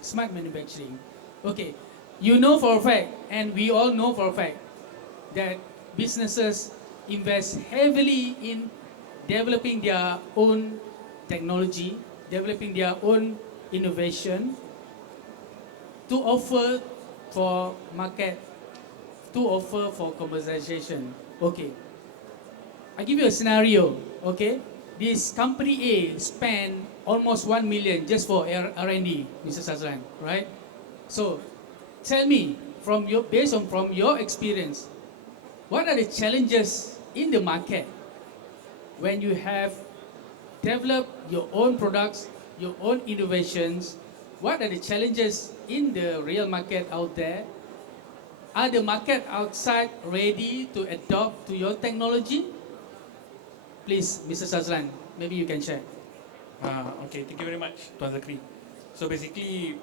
smart manufacturing. Okay, you know for a fact, and we all know for a fact, that businesses invest heavily in developing their own technology, developing their own innovation to offer for market, to offer for commercialization. Okay, I give you a scenario. Okay, this company A spent almost 1 million just for R&D, Mr. Sazlan, right? So tell me, based on from your experience, what are the challenges in the market when you have developed your own products, your own innovations? What are the challenges in the real market out there? Are the market outside ready to adopt to your technology? Please, Mr. Sazlan, maybe you can share. Okay, thank you very much, Tuan Zakri. So basically,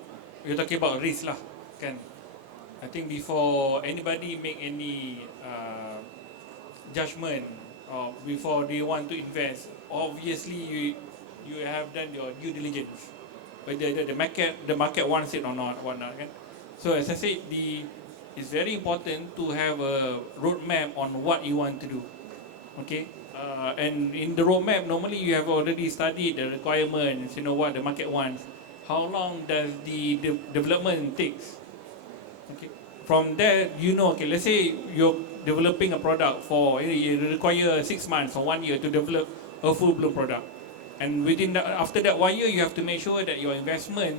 we're talking about risk lah, kan? I think before anybody make any judgment or before they want to invest, obviously you have done your due diligence, whether the market wants it or not, whatnot, kan? So as I said, it's very important to have a roadmap on what you want to do. Okay, and in the roadmap, normally you have already studied the requirements, you know what the market wants, how long does the development takes. Okay, from there, you know, okay, let's say you're developing a product for, you require 6 months or 1 year to develop a full-blown product, and within that, after that 1 year, you have to make sure that your investment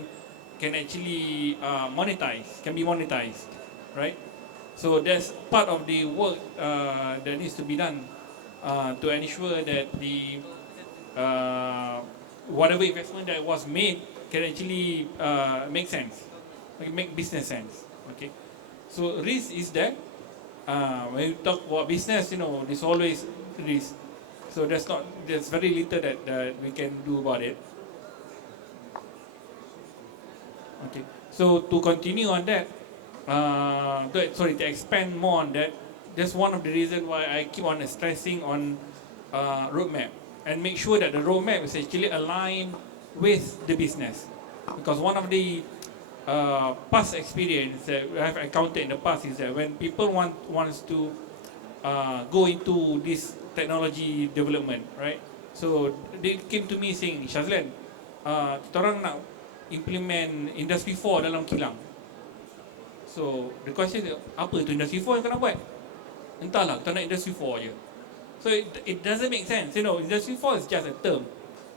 can actually can be monetized, right? So that's part of the work that needs to be done to ensure that the whatever investment that was made can actually make sense, make business sense. Okay, so risk is that when you talk about business, you know, there's always risk. So there's very little that we can do about it. Okay, so to continue on that, to expand more on that, that's one of the reasons why I keep on stressing on roadmap and make sure that the roadmap is actually aligned with the business. Because one of the past experience that I have encountered in the past is that when people wants to go into this technology development, right? So they came to me saying, Shazlan, kita orang nak implement Industry 4 dalam kilang. So the question is, apa itu Industry 4 yang kau nak buat? Entahlah, kita nak Industry 4 je. So it doesn't make sense, you know, Industry 4 is just a term.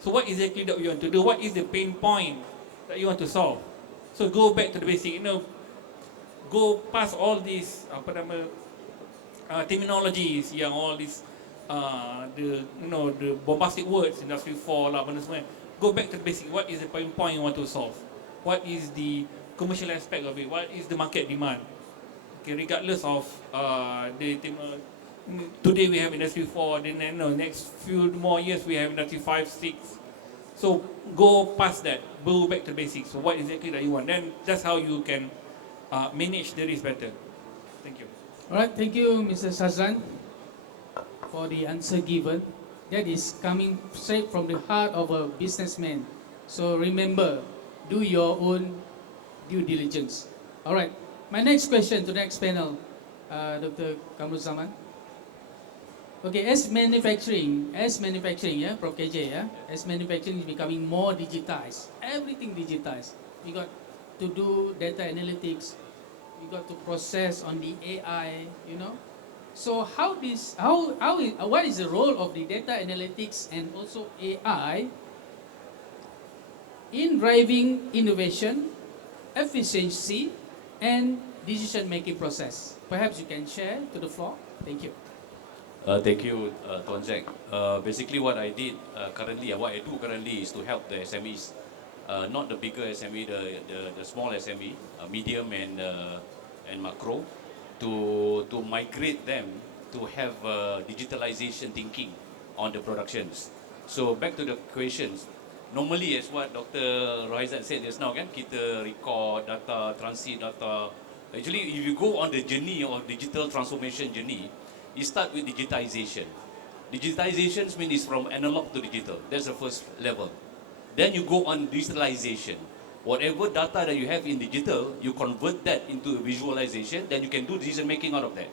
So what exactly that you want to do? What is the pain point that you want to solve? So go back to the basic, you know, go past all these terminologies, yang all these the bombastic words, Industry 4 lah, benda semua. Go back to the basic. What is the pain point you want to solve? What is the commercial aspect of it? What is the market demand? Okay, regardless of today we have Industry 4, then next few more years we have Industry 5, 6. So go past that, go back to basics. So what exactly that you want? Then that's how you can manage the risk better. Thank you. All right, thank you, Mr. Sazlan, for the answer given. That is coming straight from the heart of a businessman. So remember, do your own due diligence. All right, my next question to the next panel, Dr. Kamruzaman. Okay, as manufacturing, yeah, Prof. KJ, yeah, as manufacturing is becoming more digitized, everything digitized. We got to do data analytics, we got to process on the AI, you know. So what is the role of the data analytics and also AI in driving innovation, efficiency, and decision-making process? Perhaps you can share to the floor. Thank you. Thank you, Tuan Zack. Basically, what I did currently, what I do currently is to help the SMEs, not the bigger SME, the small SME, medium and macro, to migrate them to have digitalization thinking on the productions. So back to the questions. Normally, as what Dr. Rohaizat said just now, kan, kita record data, transit data. Actually, if you go on the journey of digital transformation journey, you start with digitization. Digitization means it's from analog to digital. That's the first level. Then you go on digitalization. Whatever data that you have in digital, you convert that into a visualization, then you can do decision making out of that.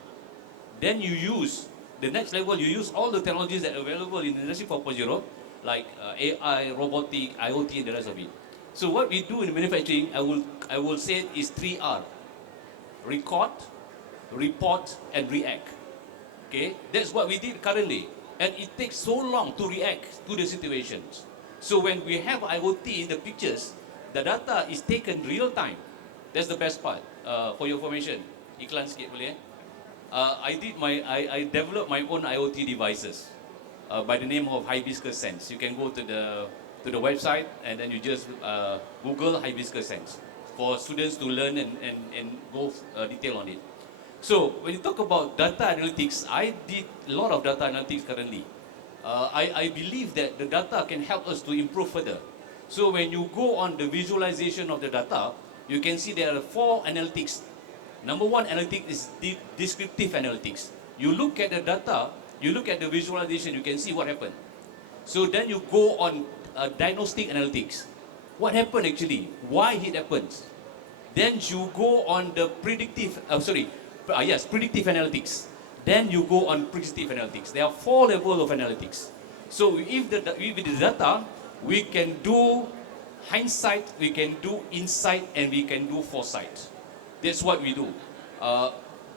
Then you use, the next level, you use all the technologies that are available in Industry 4.0, like AI, robotic, IoT, and the rest of it. So what we do in manufacturing, I will say is 3R: record, report, and react. Okay, that's what we did currently. And it takes so long to react to the situations. So when we have IoT in the pictures, the data is taken real time. That's the best part. For your information, iklan sikit boleh I developed my own IoT devices by the name of Hibiscus Sense. You can go to the website and then you just Google Hibiscus Sense for students to learn and go detail on it. So when you talk about data analytics, I did a lot of data analytics currently. I believe that the data can help us to improve further. So when you go on the visualization of the data, you can see there are 4 analytics. Number 1 analytics is descriptive analytics. You look at the data, you look at the visualization, you can see what happened. So then you go on diagnostic analytics. What happened actually? Why it happens? Then you go on the predictive, predictive analytics. Then you go on predictive analytics. There are 4 levels of analytics. So if with the data, we can do hindsight, we can do insight, and we can do foresight. That's what we do.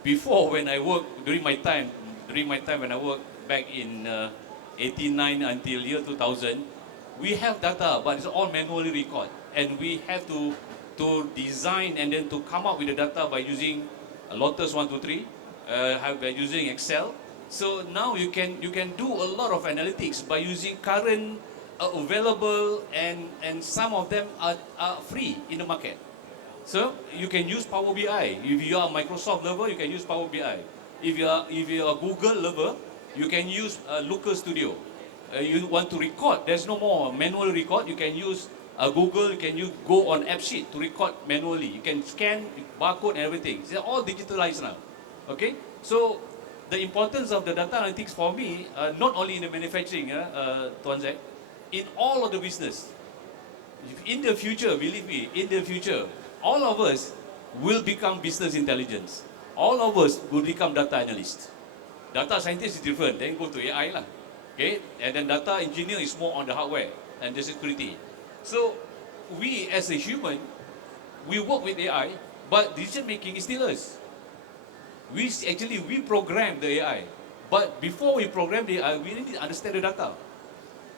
Before, when I worked during my time when I worked back in 89 until year 2000, we have data, but it's all manually record, and we have to design and then to come up with the data by using Lotus 123, by using Excel. So now you can do a lot of analytics by using current available, and some of them are free in the market. So you can use Power BI. If you are Microsoft lover, you can use Power BI. If you are a Google lover, you can use Looker Studio. You want to record, there's no more manual record. You can use Google. You can go on AppSheet to record manually. You can scan barcode and everything. They're all digitalized now. Okay, so the importance of the data analytics for me, not only in the manufacturing, Tuan Zack, in all of the business. In the future, believe me, in the future, all of us will become business intelligence. All of us will become data analysts. Data scientist is different, then go to AI lah. Okay, and then data engineer is more on the hardware and the security. So we as a human, we work with AI, but decision making is still us. We program the AI, but before we program the AI, we need to understand the data.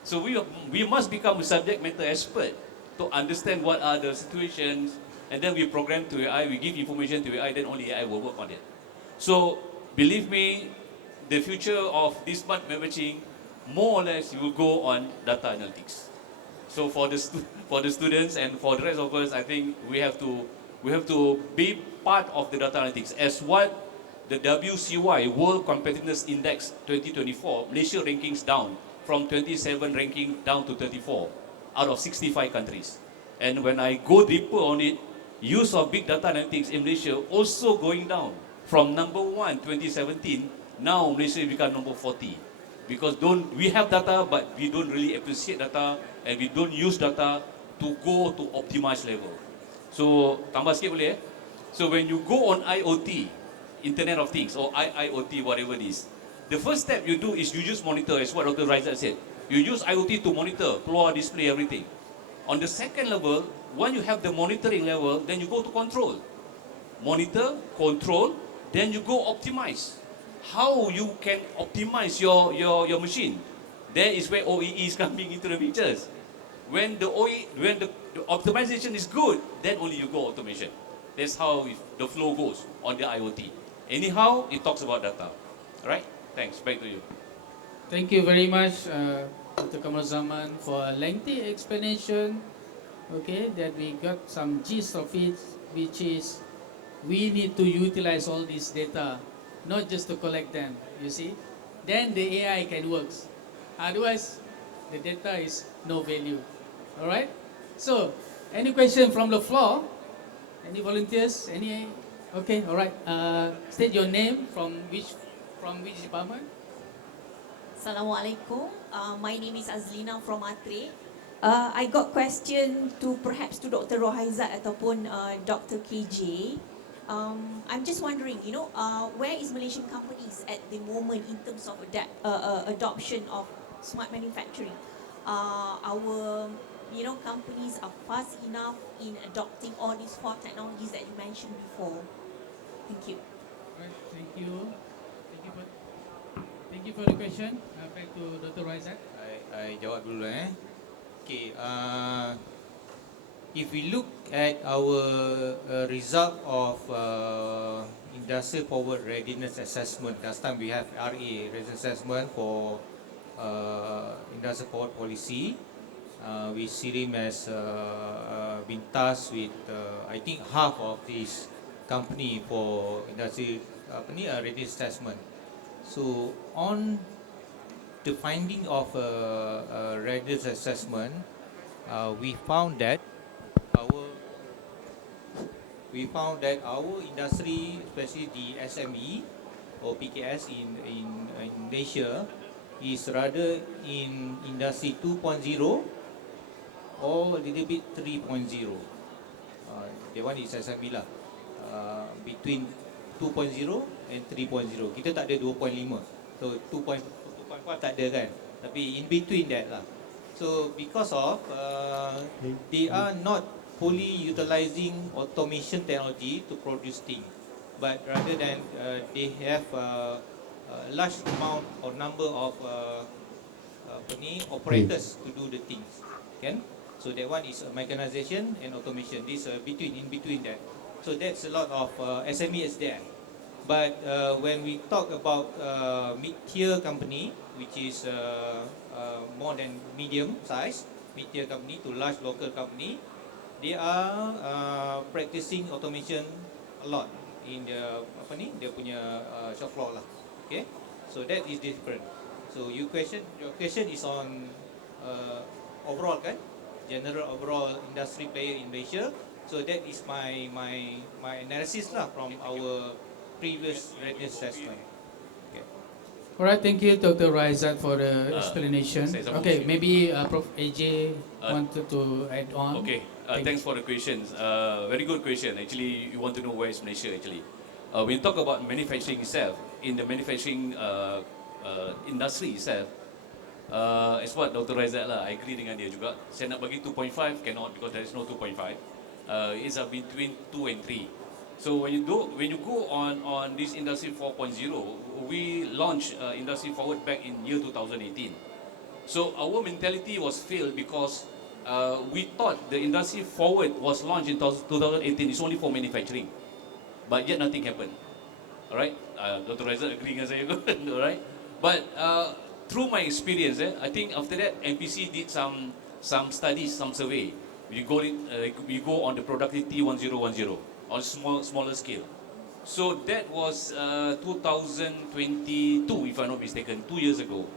So we must become a subject matter expert to understand what are the situations, and then we program to AI, we give information to AI, then only AI will work on it. So believe me, the future of this smart manufacturing, more or less, you will go on data analytics. So for the students and for the rest of us, I think we have to be part of the data analytics. As what the WCY World Competitiveness Index 2024, Malaysia rankings down from 27 ranking down to 34 out of 65 countries. And when I go deeper on it, use of big data analytics in Malaysia also going down from number 1 2017. Now Malaysia become number 40 because we have data, but we don't really appreciate data, and we don't use data to go to optimized level. So tambah sikit boleh. So when you go on IoT, Internet of Things, or IIoT, whatever it is, the first step you do is you use monitor, as what Dr. Raizat said. You use IoT to monitor, keluar, display, everything. On the second level, when you have the monitoring level, then you go to control. Monitor, control, then you go optimize. How you can optimize your machine? There is where OEE is coming into the pictures. When the optimization is good, then only you go automation. That's how the flow goes on the IoT. Anyhow, it talks about data. Right? Thanks. Back to you. Thank you very much, Dr. Kamal Zaman, for a lengthy explanation. Okay, that we got some gist of it, which is we need to utilize all this data, not just to collect them. You see, then the AI can work. Otherwise, the data is no value. All right. So, any question from the floor? Any volunteers? Any? Okay. All right. State your name from which department? Assalamualaikum. My name is Azlina from Matre. I got question to perhaps to Dr. Rohaizat ataupun Dr. KJ. I'm just wondering, where is Malaysian companies at the moment in terms of adoption of smart manufacturing? Our companies are fast enough in adopting all these four technologies that you mentioned before. Thank you. Right, thank you. Thank you for the question. Back to Dr. Raizat. I jawab dulu Okay, if we look at our result of Industrial Forward Readiness Assessment, last time we have RA, Readiness Assessment for Industrial Forward Policy. We SIRIM has been tasked with, I think, half of this company for industry readiness assessment. So on the finding of a readiness assessment, we found that our industry, especially the SME or PKS in Malaysia, is rather in industry 2.0 or a little bit 3.0. That one is SME lah. Between 2.0 and 3.0. Kita tak ada 2.5. So 2.4 tak ada kan. Tapi in between that lah. So because of they are not fully utilizing automation technology to produce things, but rather than they have a large amount or number of operators to do the things, kan? So that one is mechanization and automation. This in between that. So that's a lot of SME is there. But when we talk about mid-tier company, which is more than medium size, mid-tier company to large local company, they are practicing automation a lot in their punya shop floor lah. Okay, so that is different. So your question is on overall kan, general overall industry player in Malaysia. So that is my analysis lah from our previous readiness assessment. Okay. All right, thank you, Dr. Raizat, for the explanation. say some Okay, more. maybe Prof. AJ wanted to add on. Okay, thanks for the questions. Very good question. Actually, you want to know where is Malaysia actually. When you talk about manufacturing itself, in the manufacturing industry itself, as what Dr. Raizat lah, I agree dengan dia juga. Saya nak bagi 2.5 cannot because there is no 2.5. It's between 2 and 3. So when you go on this industry 4.0, we launched industry forward back in year 2018. So our mentality was failed because we thought the industry forward was launched in 2018. It's only for manufacturing, but yet nothing happened. All right, Dr. Raizat agree dengan saya, all right. But through my experience, I think after that MPC did some studies, some survey. We go on the productivity 1010 on smaller scale. So that was 2022, if I'm not mistaken, 2 years ago.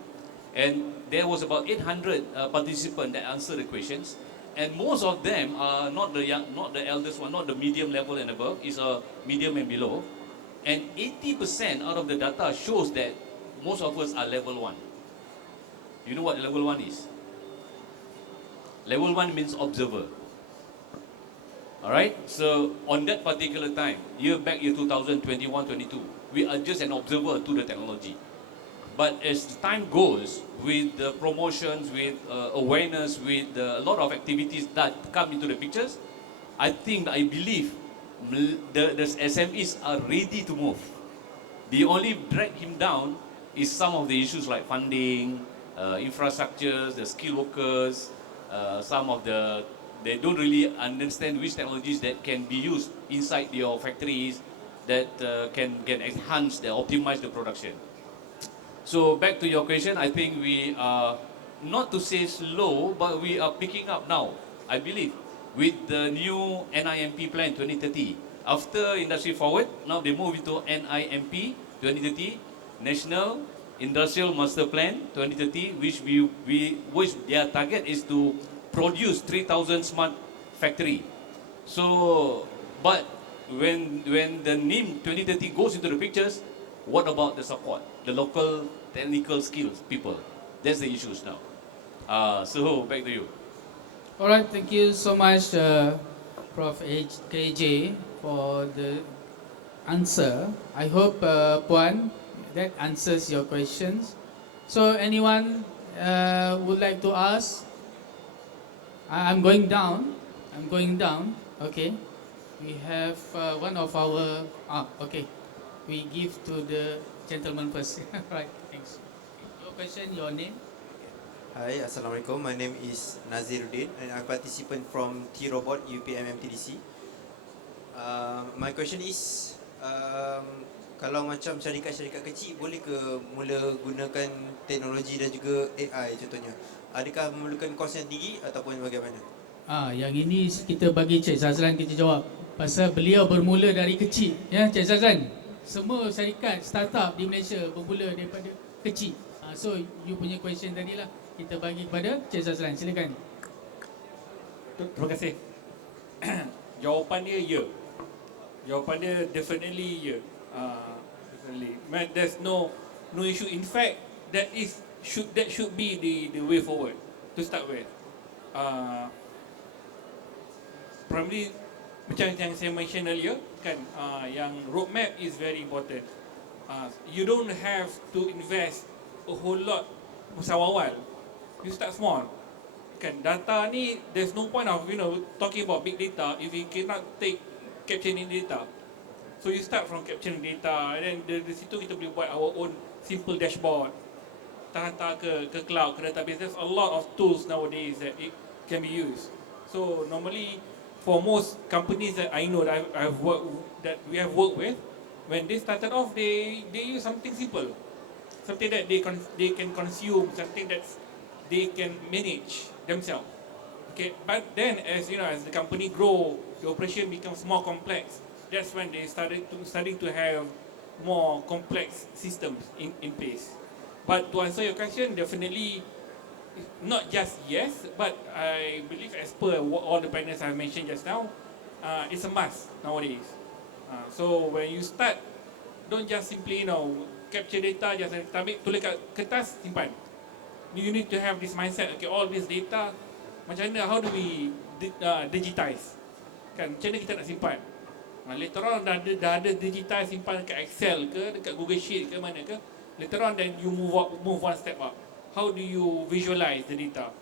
And there was about 800 participants that answered the questions, and most of them are not the eldest one, not the medium level and above, is a medium and below. And 80% out of the data shows that most of us are level 1. You know what level 1 is? Level 1 means observer. Alright, so on that particular time, year 2021-22, we are just an observer to the technology. But as time goes, with the promotions, with awareness, with a lot of activities that come into the pictures, I believe the SMEs are ready to move. The only drag him down is some of the issues like funding, infrastructures, the skilled workers, they don't really understand which technologies that can be used inside your factories that can enhance, optimize the production. So back to your question, I think we are, not to say slow, but we are picking up now, I believe, with the new NIMP plan 2030. After Industry Forward, now they move into NIMP 2030, National Industrial Master Plan 2030, which their target is to produce 3,000 smart factory. So, but when the NIM 2030 goes into the pictures, what about the support, the local technical skills people? That's the issues now. So back to you. All right, thank you so much, Prof. KJ, for the answer. I hope, Puan, that answers your questions. So, anyone would like to ask? I'm going down. I'm going down. Okay. We have one of our. Okay. We give to the gentleman first. Right. Thanks. Your question, your name? Hi, Assalamualaikum. My name is Naziruddin and I'm participant from T-Robot UPM MTDC. My question is, kalau macam syarikat-syarikat kecil boleh ke mula gunakan teknologi dan juga AI contohnya? Adakah memerlukan kos yang tinggi ataupun bagaimana? Yang ini kita bagi Cik Zazran kita jawab. Pasal beliau bermula dari kecil, ya Cik Zazran. Semua syarikat startup di Malaysia bermula daripada kecil. So you punya question tadi lah kita bagi kepada Cik Zazran. Silakan. Terima kasih. Jawapan dia ya. Jawapan dia definitely ya. Definitely. Man, there's no issue. In fact, that should be the way forward to start with. Primarily macam yang saya mention earlier kan, yang roadmap is very important. You don't have to invest a whole lot masa awal. You start small. Kan, data ni there's no point of talking about big data if you cannot capturing data. So you start from capturing data, and then dari situ kita boleh buat our own simple dashboard. Hantar ke cloud, ke database. There's a lot of tools nowadays that it can be used. So normally for most companies that I know that we have worked with, when they started off, they use something simple, something that they can consume, something that they can manage themselves. Okay, but then as the company grow, the operation becomes more complex. That's when they starting to have more complex systems in place. But to answer your question, definitely not just yes, but I believe as per all the panels I mentioned just now, it's a must nowadays. So when you start, don't just simply capture data, just ambil, tulis kat kertas, simpan. You need to have this mindset. Okay, all this data, macam mana, how do we digitize? Kan, macam mana kita nak simpan? Later on dah ada digitize, simpan dekat Excel ke, dekat Google Sheet ke mana ke. Later on then you move one step up. How do you visualize the data?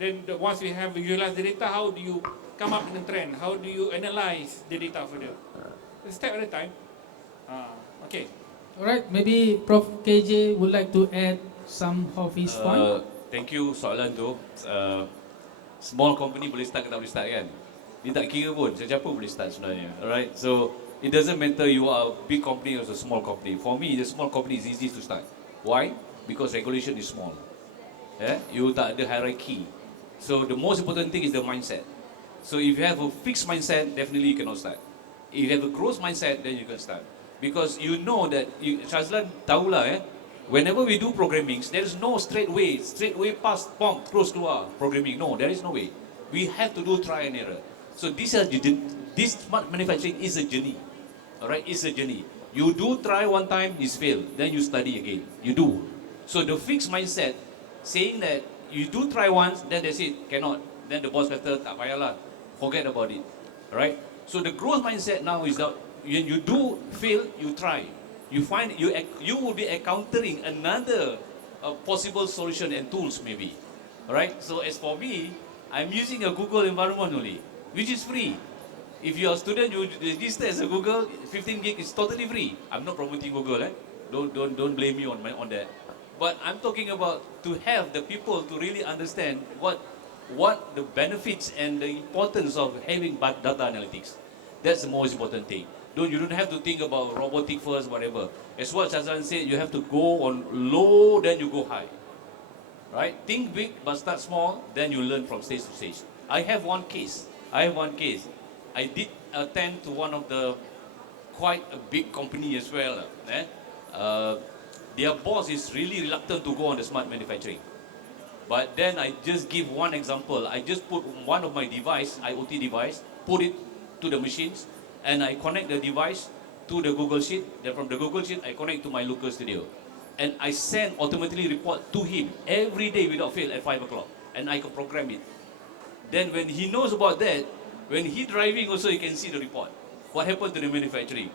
Then once you have visualized the data, how do you come up with a trend? How do you analyze the data further? A step at a time. Okay. Alright, maybe Prof. KJ would like to add some of his point. Thank you soalan tu. Small company boleh start ke tak boleh start kan? Dia tak kira pun, sesiapa boleh start sebenarnya. Alright, so it doesn't matter you are a big company or a small company. For me, the small company is easy to start. Why? Because regulation is small. You tak ada hierarchy. So the most important thing is the mindset. So if you have a fixed mindset, definitely you cannot start. If you have a growth mindset, then you can start. Because you know that, Shazlan tahulah whenever we do programming, there is no straight way past, terus keluar programming. No, there is no way. We have to do try and error. So this smart manufacturing is a journey. Alright, it's a journey. You do try one time, it's fail. Then you study again. You do. So the fixed mindset, saying that you do try once, then that's it, cannot. Then the boss kata, tak payahlah, forget about it. Alright? So the growth mindset now is that when you do fail, you try. You find you will be encountering another possible solution and tools maybe. Alright? So as for me, I'm using a Google environment only, which is free. If you're a student, you register as a Google, 15 gig is totally free. I'm not promoting Google, Don't blame me on that. But I'm talking about to have the people to really understand what the benefits and the importance of having data analytics. That's the most important thing. You don't have to think about robotic first, whatever. As what Shazran said, you have to go on low, then you go high. Right? Think big, but start small, then you learn from stage to stage. I have one case. I did attend to one of the quite a big company as well. Their boss is really reluctant to go on the smart manufacturing. But then I just give one example. I just put one of my device, IoT device, put it to the machines, and I connect the device to the Google Sheet. Then from the Google Sheet, I connect to my local studio. And I send automatically report to him every day without fail at 5 o'clock. And I can program it. Then when he knows about that, when he driving also he can see the report. What happened to the manufacturing?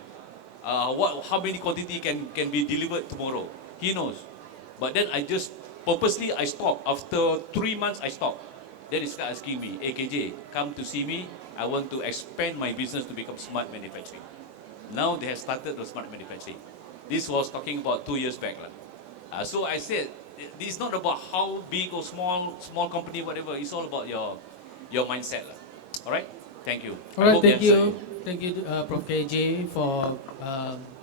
How many quantity can be delivered tomorrow? He knows. But then I just purposely I stopped. After 3 months I stopped. Then he start asking me, hey KJ, come to see me. I want to expand my business to become smart manufacturing. Now they have started the smart manufacturing. This was talking about 2 years back. So I said, this is not about how big or small company, whatever. It's all about your mindset. All right? Thank you. I Alright, hope the thank answer you. Thank you, Prof. KJ, for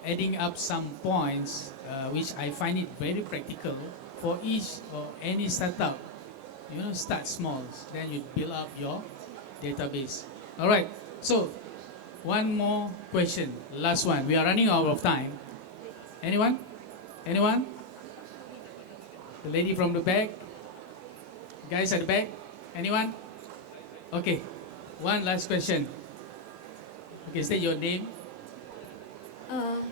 adding up some points which I find it very practical for each or any startup. You know, start small, then you build up your database. Alright, so one more question, last one. We are running out of time. Anyone? Anyone? The lady from the back? Guys at the back? Anyone? Okay, one last question. Okay, state your name.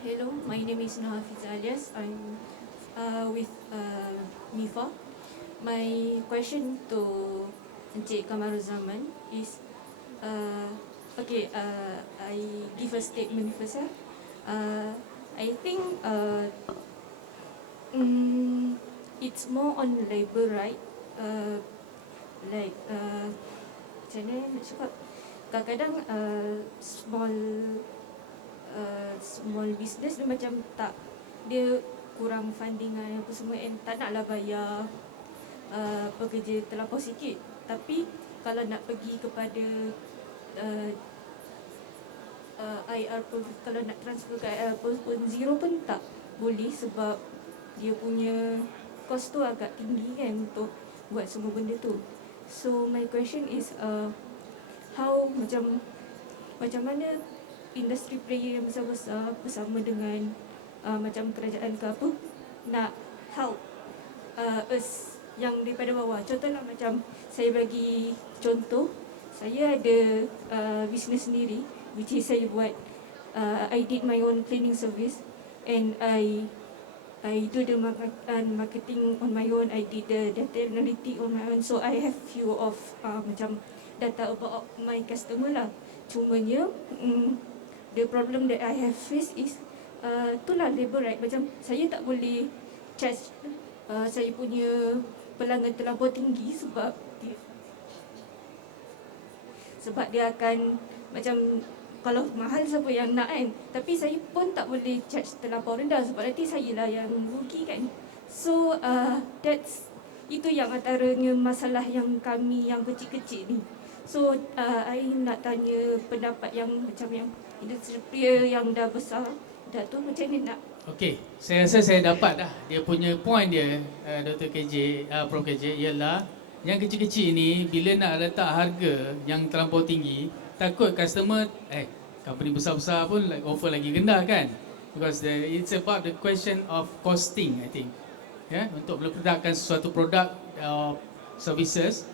Hello, my name is Nahafiz Alias. I'm with MIFA. My question to Encik Kamaruzaman is, I give a statement first. I think it's more on labor, right? Macam mana nak cakap, kadang-kadang small business dia macam tak, dia kurang funding apa semua, and tak naklah bayar pekerja terlampau sikit. Tapi kalau nak pergi kepada IR pun, kalau nak transfer ke IR pun zero pun tak boleh, sebab dia punya cost tu agak tinggi kan untuk buat semua benda tu. So my question is, how macam mana industri player yang besar-besar bersama dengan macam kerajaan ke apa nak help us yang daripada bawah. Contohlah macam saya bagi contoh, saya ada business sendiri, which is saya buat, I did my own cleaning service, and I do the marketing on my own. I did the data analytics on my own. So I have few of macam data about my customer lah. Cumanya the problem that I have faced is itulah labor, right? Macam saya tak boleh charge saya punya pelanggan terlampau tinggi sebab dia akan macam, kalau mahal siapa yang nak kan, tapi saya pun tak boleh charge terlampau rendah sebab nanti saya lah yang rugi kan. So itu yang antaranya masalah yang kami yang kecil-kecil ni. So I nak tanya pendapat yang macam yang industri player yang dah besar dah tu, macam ni nak. Okay, saya rasa saya dapat dah dia punya point dia, Dr. KJ, Prof. KJ, ialah yang kecil-kecil ni bila nak letak harga yang terlampau tinggi, takut customer, company besar-besar pun like offer lagi rendah kan, because it's about the question of costing, I think, untuk meletakkan sesuatu produk services.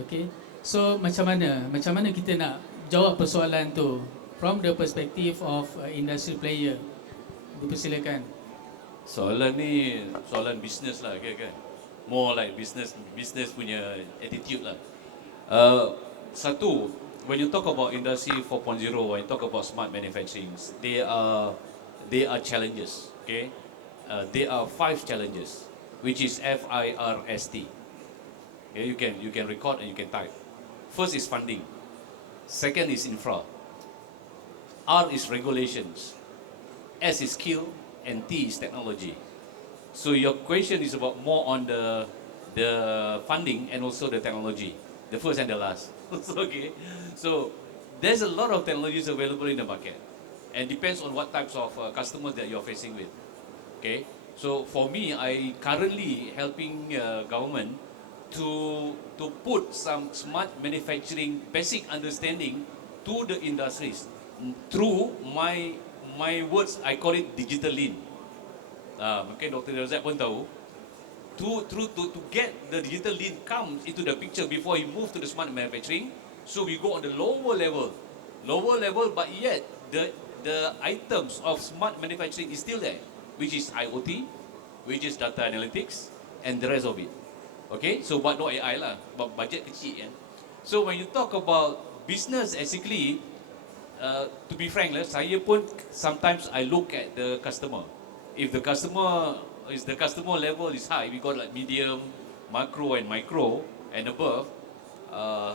Okay, so macam mana kita nak jawab persoalan tu from the perspective of industry player? Dipersilakan. Soalan ni soalan business lah, kan? More like business punya attitude lah. Satu, when you talk about industry 4.0, when you talk about smart manufacturing, they are challenges. Okay, there are 5 challenges, which is FIRST. Okay, you can record and you can type. First is funding. Second is infra. R is regulations. S is skill, and T is technology. So your question is about more on the funding and also the technology, the first and the last. Okay, so there's a lot of technologies available in the market, and depends on what types of customers that you're facing with. Okay, so for me, I currently helping government to put some smart manufacturing basic understanding to the industries through my words, I call it digital lean. Mungkin Dr. Razak pun tahu, to get the digital lean comes into the picture before you move to the smart manufacturing. So we go on the lower level, but yet the items of smart manufacturing is still there, which is IoT, which is data analytics, and the rest of it. Okay, so but no AI lah, but budget kecil kan. So when you talk about business, basically, to be frank, saya pun sometimes I look at the customer. If the customer level is high, we got like medium, macro and micro and above. Uh,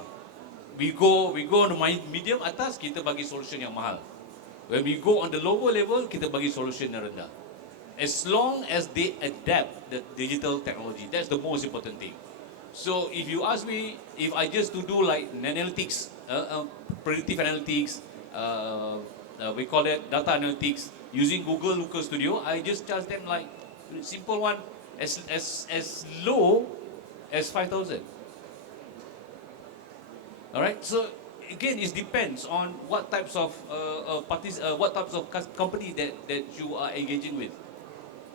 we go on the medium atas, kita bagi solution yang mahal. When we go on the lower level, kita bagi solution yang rendah. As long as they adapt the digital technology, that's the most important thing. So if you ask me, if I just to do like analytics, predictive analytics, we call it data analytics, using Google Looker Studio, I just charge them like simple one, as low as 5,000. All right. So again, it depends on what types of company that you are engaging with.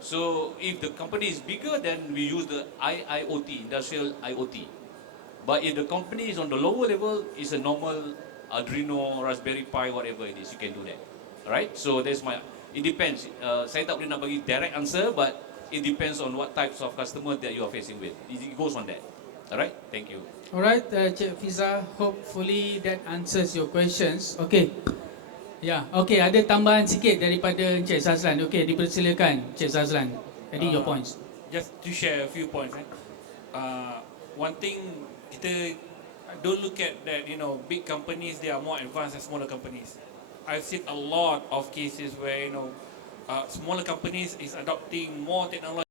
So if the company is bigger, then we use the IIoT, industrial IoT. But if the company is on the lower level, it's a normal Arduino, Raspberry Pi, whatever it is, you can do that. Alright, so that's my, it depends. Saya tak boleh nak bagi direct answer, but it depends on what types of customer that you are facing with. It goes on that. Alright, thank you. Alright, Cik Fiza, hopefully that answers your questions. Okay. Ya, okay, ada tambahan sikit daripada Encik Sazlan. Okay, dipersilakan Encik Sazlan. Jadi your points. Just to share a few points. One thing, kita don't look at that, you know, big companies, they are more advanced than smaller companies. I've seen a lot of cases where, you know, smaller companies is adopting more technology